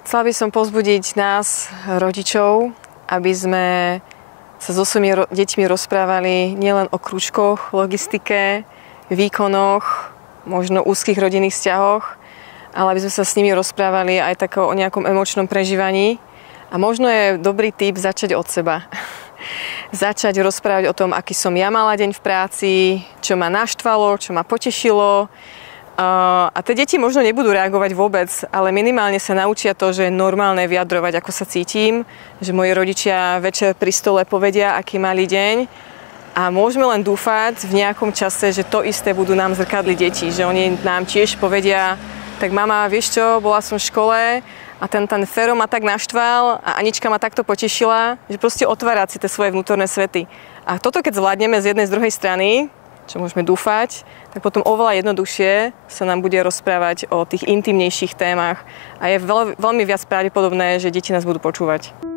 Chcela by som povzbudiť nás, rodičov, aby sme sa so svojimi deťmi rozprávali nielen o krúžkoch, logistike, výkonoch, možno úzkých rodinných vzťahoch, ale aby sme sa s nimi rozprávali aj o nejakom emočnom prežívaní. A možno je dobrý tip začať od seba. Začať rozprávať o tom, aký som ja mala deň v práci, čo ma naštvalo, čo ma potešilo. A tie deti možno nebudú reagovať vôbec, ale minimálne sa naučia to, že je normálne vyjadrovať, ako sa cítim, že moji rodičia večer pri stole povedia, aký mali deň. A môžeme len dúfať v nejakom čase, že to isté budú nám zrkadliť deti, že oni nám tiež povedia, tak mama, vieš čo, bola som v škole a ten Fero ma tak naštval a Anička ma takto potešila, že proste otvárať si tie svoje vnútorné svety. A toto keď zvládneme z jednej z druhej strany, čo môžeme dúfať, tak potom oveľa jednoduchšie sa nám bude rozprávať o tých intimnejších témach a je veľmi viac pravdepodobné, že deti nás budú počúvať.